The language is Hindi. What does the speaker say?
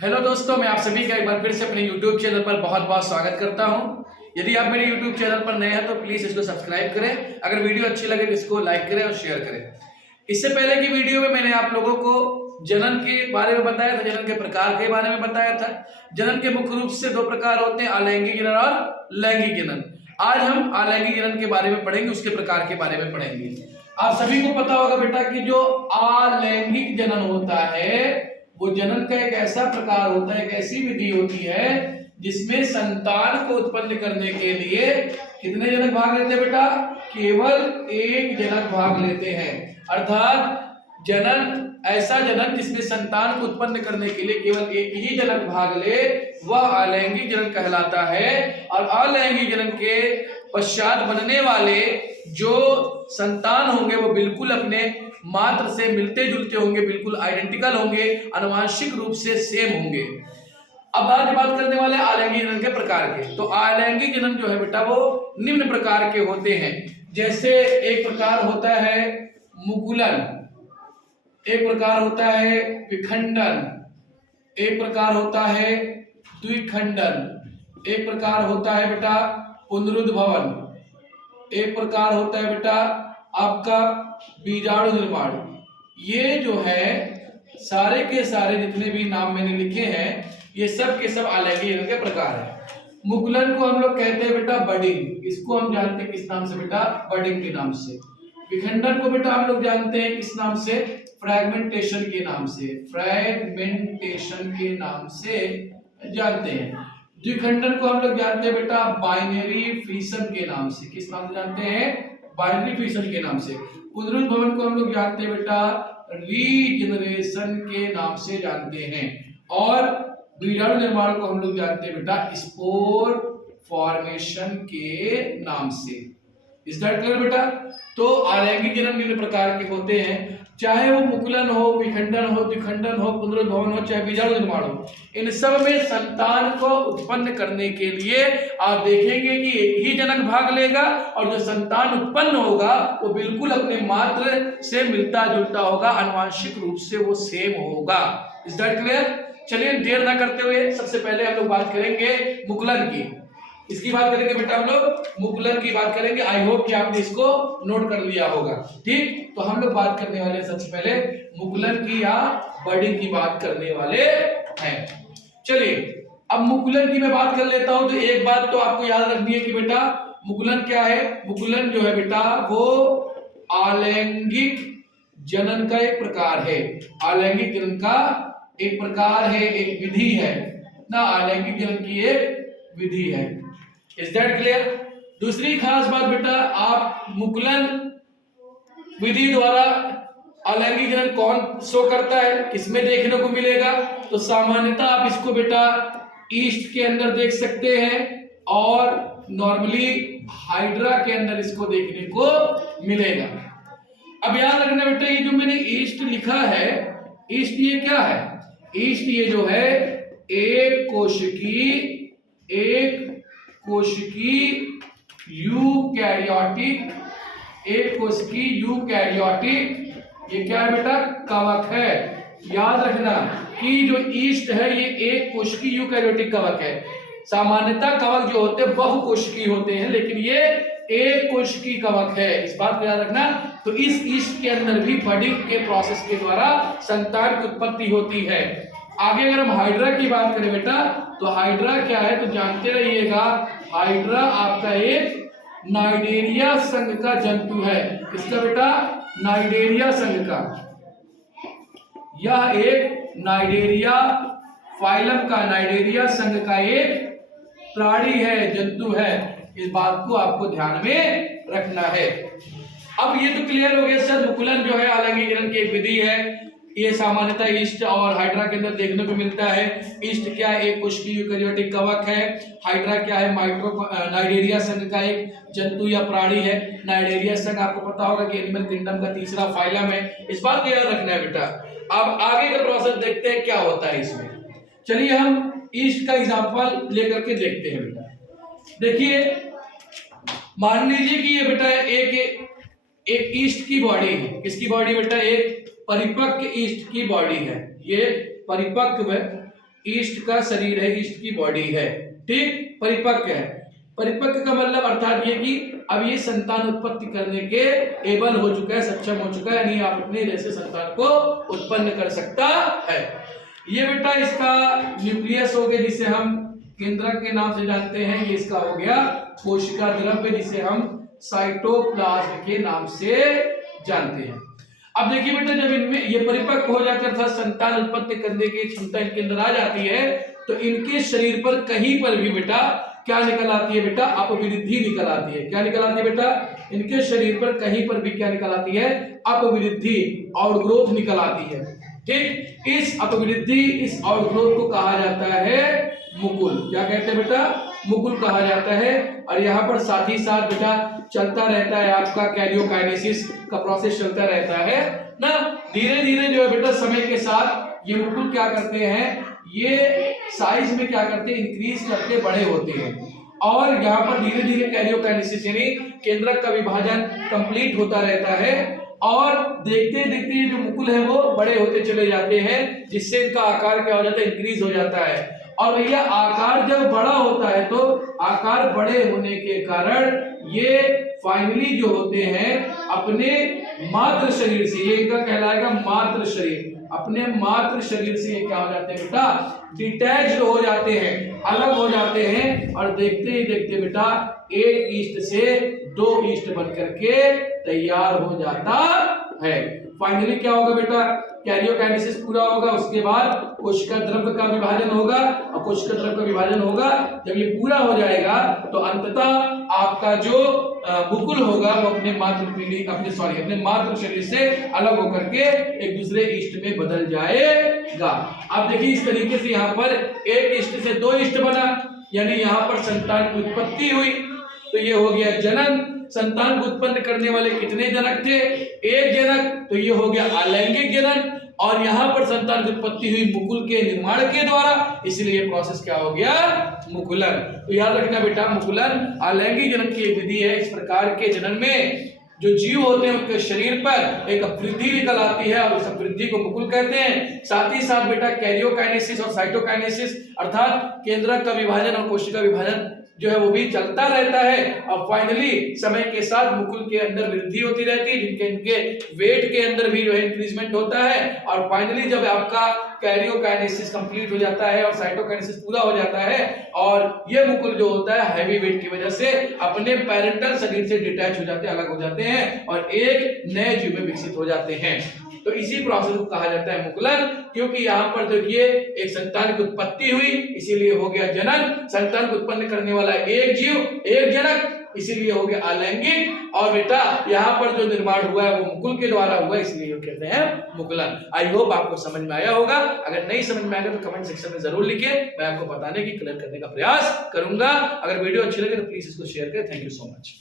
हेलो दोस्तों, मैं आप सभी का एक बार फिर से अपने YouTube चैनल पर बहुत बहुत स्वागत करता हूं। यदि आप मेरे YouTube चैनल पर नए हैं तो प्लीज इसको सब्सक्राइब करें। अगर वीडियो अच्छी लगे तो इसको लाइक करें और शेयर करें। इससे पहले की वीडियो में मैंने आप लोगों को जनन के बारे में बताया था, जनन के प्रकार के बारे में बताया था। जनन के मुख्य रूप से दो प्रकार होते हैं, अलैंगिक जनन और लैंगिक जनन। आज हम अलैंगिक जनन के बारे में पढ़ेंगे, उसके प्रकार के बारे में पढ़ेंगे। आप सभी को पता होगा बेटा कि जो अलैंगिक जनन होता है वो जनन का एक ऐसा प्रकार होता है, एक ऐसी विधि होती है जिसमें संतान को उत्पन्न करने के लिए कितने जनक भाग लेते हैं बेटा? केवल एक जनक भाग लेते हैं। अर्थात जनन, ऐसा जनन जिसमें संतान को उत्पन्न करने के लिए केवल एक ही जनक भाग ले, वह अलैंगिक जनन कहलाता है। और अलैंगिक जनन के पश्चात बनने वाले जो संतान होंगे वो बिल्कुल अपने मात्र से मिलते जुलते होंगे, बिल्कुल आइडेंटिकल होंगे, आनुवंशिक रूप से सेम होंगे। अब आज बात करने वाले अलैंगिक जनन के प्रकार के। तो अलैंगिक जनन जो है बेटा वो निम्न प्रकार के होते हैं। जैसे एक प्रकार होता है मुकुलन, एक प्रकार होता है विखंडन, एक प्रकार होता है द्विखंडन, एक प्रकार होता है बेटा पुनरुद्भवन, एक प्रकार होता है बेटा आपका बीजाणु निर्माण। ये जो है सारे के सारे जितने भी नाम मैंने लिखे हैं ये सब के सब अलैंगिक जनन के प्रकार है। मुकुलन को हम लोग कहते हैं बेटा बडिंग, इसको हम जानते हैं किस नाम से बेटा? बडिंग के नाम से। विखंडन को बेटा हम लोग जानते हैं किस नाम से? फ्रैगमेंटेशन के नाम से, फ्रैगमेंटेशन के नाम से जानते हैं। द्विखंडन को हम लोग जानते हैं बेटा बाइनरी फिशन के नाम से। किस नाम से जानते हैं? बाइनरी फिशन के नाम से। पुनरुद्भवन को हम लोग जानते हैं बेटा रीजनरेशन के नाम से जानते हैं। और बीजाणु निर्माण को हम लोग जानते हैं बेटा स्पोर फॉर्मेशन के नाम से। इस दैट क्लियर बेटा? तो अलैंगिक जनन निम्न प्रकार के होते हैं, चाहे वो मुकुलन हो, विखंडन हो, द्विखंडन हो, पुनरुद्भवन हो, चाहे बीजाणु निर्माण हो। इन सब में संतान को उत्पन्न करने के लिए आप देखेंगे कि एक ही जनक भाग लेगा और जो संतान उत्पन्न होगा वो बिल्कुल अपने मात्र से मिलता जुलता होगा, आनुवंशिक रूप से वो सेम होगा। Is that clear? चलिए देर ना करते हुए सबसे पहले हम लोग बात करेंगे मुकुलन की। इसकी बात करेंगे बेटा, हम लोग मुकुलन की बात करेंगे। आई होप कि आपने इसको नोट कर लिया होगा। ठीक, तो हम लोग बात करने वाले सबसे पहले मुकुलन की या बडिंग की बात करने वाले हैं। चलिए अब मुकुलन की मैं बात कर लेता हूं। तो एक बात तो आपको याद रखनी है कि बेटा मुकुलन क्या है? मुकुलन जो है बेटा वो अलैंगिक जनन का एक प्रकार है। अलैंगिक जनन का एक प्रकार है, एक विधि है ना, अलैंगिक जनन की एक विधि है। Is that clear? दूसरी खास बात बेटा, आप मुकुलन विधि द्वारा अलैंगिक जनन कौन शो करता है, किसमें देखने को मिलेगा? तो सामान्यतः आप इसको बेटा ईस्ट के अंदर देख सकते हैं और नॉर्मली हाइड्रा के अंदर इसको देखने को मिलेगा। अब याद रखना बेटा, ये जो मैंने ईस्ट लिखा है, ईस्ट ये क्या है? ईस्ट ये जो है एक कोशिकी यूकैरियोटिक, एक कोशिकी यूकैरियोटिक, ये क्या है बेटा? कवक है। याद रखना कि जो ईस्ट है ये एक कोशिकी यूकैरियोटिक कवक है। सामान्यतः कवक जो होते हैं बहुकोशिकी होते हैं, लेकिन ये एक कोशिकी कवक है। इस बात को याद रखना। तो इस ईस्ट के अंदर भी बडिंग के प्रोसेस के द्वारा संतान की उत्पत्ति होती है। आगे अगर हम हाइड्रा की बात करें बेटा, तो हाइड्रा क्या है तो जानते रहिएगा। हाइड्रा आपका एक नाइडेरिया संघ का जंतु है। किसका बेटा? नाइडेरिया संघ का। यह एक नाइडेरिया फाइलम का, नाइडेरिया संघ का एक प्राणी है, जंतु है। इस बात को आपको ध्यान में रखना है। अब ये तो क्लियर हो गया सर, मुकुलन जो है अलैंगिक जनन की एक विधि है। ये सामान्यतः ईस्ट और हाइड्रा के अंदर देखने को मिलता है। ईस्ट क्या है? एक कोशिकीय यूकैरियोटिक कवक है। हाइड्रा क्या है? नाइडेरिया संघ का एक जंतु या प्राणी है। नाइडेरिया संघ आपको पता होगा कि एनिमल किंगडम का तीसरा फाइलम है। इस बात को याद रखना है बेटा। अब आगे का प्रोसेस देखते हैं क्या होता है इसमें। चलिए हम ईस्ट का एग्जाम्पल लेकर के देखते हैं बेटा। देखिए मान लीजिए कि ये बेटा एक ईस्ट की बॉडी है। किसकी बॉडी बेटा? एक परिपक्व ईस्ट की बॉडी है। ये परिपक्व ईस्ट का शरीर है, ईस्ट की बॉडी है, ठीक, परिपक्व है। परिपक्व का मतलब अर्थात ये कि अब ये संतान उत्पत्ति करने के एबल हो चुका है, सक्षम हो चुका है, यानी आप अपने जैसे संतान को उत्पन्न कर सकता है। ये बेटा इसका न्यूक्लियस हो गया जिसे हम केंद्रक के नाम से जानते हैं, ये इसका हो गया कोशिका द्रव्य जिसे हम साइटोप्लाज्म के नाम से जानते हैं। अब देखिए बेटा जब इनमें ये परिपक्व हो जाकर था, संतान उत्पत्ति करने की क्षमता इनके अंदर आ जाती है, तो इनके शरीर पर कहीं पर भी बेटा क्या निकल आती है बेटा, अपवृद्धि निकल आती है। क्या निकल आती है बेटा, इनके शरीर पर कहीं पर भी क्या निकल आती है, अपवृद्धि, आउटग्रोथ निकल आती है, ठीक। इस अपवृद्धि, इस आउटग्रोथ को कहा जाता है मुकुल। क्या कहते हैं बेटा, मुकुल कहा जाता है। और यहाँ पर साथ ही साथ बेटा चलता रहता है आपका कैरियोकाइनेसिस का प्रोसेस चलता रहता है ना। धीरे धीरे जो है बेटा समय के साथ ये मुकुल क्या करते हैं, ये साइज में क्या करते हैं, इंक्रीज करके बड़े होते हैं। और यहाँ पर धीरे धीरे कैरियोकाइनेसिस यानी केंद्रक का विभाजन कंप्लीट होता रहता है। और देखते देखते जो मुकुल है वो बड़े होते चले जाते हैं, जिससे इनका आकार क्या हो जाता है, इंक्रीज हो जाता है। और भैया आकार जब बड़ा होता है तो आकार बड़े होने के कारण ये फाइनली जो होते हैं अपने मातृ शरीर से, ये इनका कहलाएगा मातृ शरीर, अपने मातृ शरीर से ये क्या हो जाते हैं बेटा, डिटैच्ड हो जाते हैं, अलग हो जाते हैं। और देखते ही देखते बेटा एक ईस्ट से दो ईस्ट बन करके तैयार हो जाता है। फाइनली क्या होगा बेटा, कैरियोकाइनेसिस पूरा होगा, उसके बाद कोशिका द्रव्य का विभाजन होगा। और कोशिका द्रव्य का विभाजन होगा जब ये पूरा हो जाएगा तो अंततः आपका जो मुकुल होगा वो अपने अपने मातृ शरीर से अलग होकर के एक दूसरे ईस्ट में बदल जाएगा। अब देखिए इस तरीके से यहाँ पर एक ईस्ट से दो ईस्ट बना, यानी यहाँ पर संतान की उत्पत्ति हुई। तो ये हो गया जनन। संतान को उत्पन्न करने वाले कितने जनक थे, एक जनक, तो ये हो गया अलैंगिक जनन। और यहाँ पर संतान की उत्पत्ति हुई मुकुल के निर्माण के द्वारा, इसलिए प्रोसेस क्या हो गया, मुकुलन। तो याद रखना बेटा मुकुलन अलैंगिक जनन की एक विधि है। इस प्रकार के जनन में जो जीव होते हैं उनके शरीर पर एक वृद्धि निकल आती है और उस वृद्धि को मुकुल कहते हैं। साथ ही साथ बेटा कैरियोकाइनेसिस और साइटोकाइनेसिस अर्थात केंद्रक का विभाजन और कोशिका विभाजन जो है वो भी चलता रहता है। और फाइनली समय के साथ मुकुल के अंदर वृद्धि होती रहती है, जिनके इनके वेट के अंदर भी जो है इंक्रीजमेंट होता है। और फाइनली जब आपका कैरियोकाइनेसिस कंप्लीट हो जाता है और साइटोकाइनेसिस पूरा हो जाता है और ये मुकुल जो होता है हैवी वेट की वजह से अपने पैरेंटल शरीर से डिटैच हो जाते हैं, अलग हो जाते हैं और एक नए जीव में विकसित हो जाते हैं। तो इसी प्रोसेस को कहा जाता है मुकुलन। क्योंकि यहाँ पर देखिए एक संतान की उत्पत्ति हुई, इसीलिए हो गया जनन। संतान को उत्पन्न करने वाला एक जीव, एक जनक, इसीलिए हो गया अलैंगिक। और बेटा यहाँ पर जो निर्माण हुआ है वो मुकुल के द्वारा हुआ, इसलिए कहते हैं मुकुलन। आई होप आपको समझ में आया होगा। अगर नहीं समझ में आएगा तो कमेंट सेक्शन में जरूर लिखिए, मैं आपको बताने की, क्लियर करने का प्रयास करूंगा। अगर वीडियो अच्छी लगे तो प्लीज इसको शेयर करें। Thank you so much.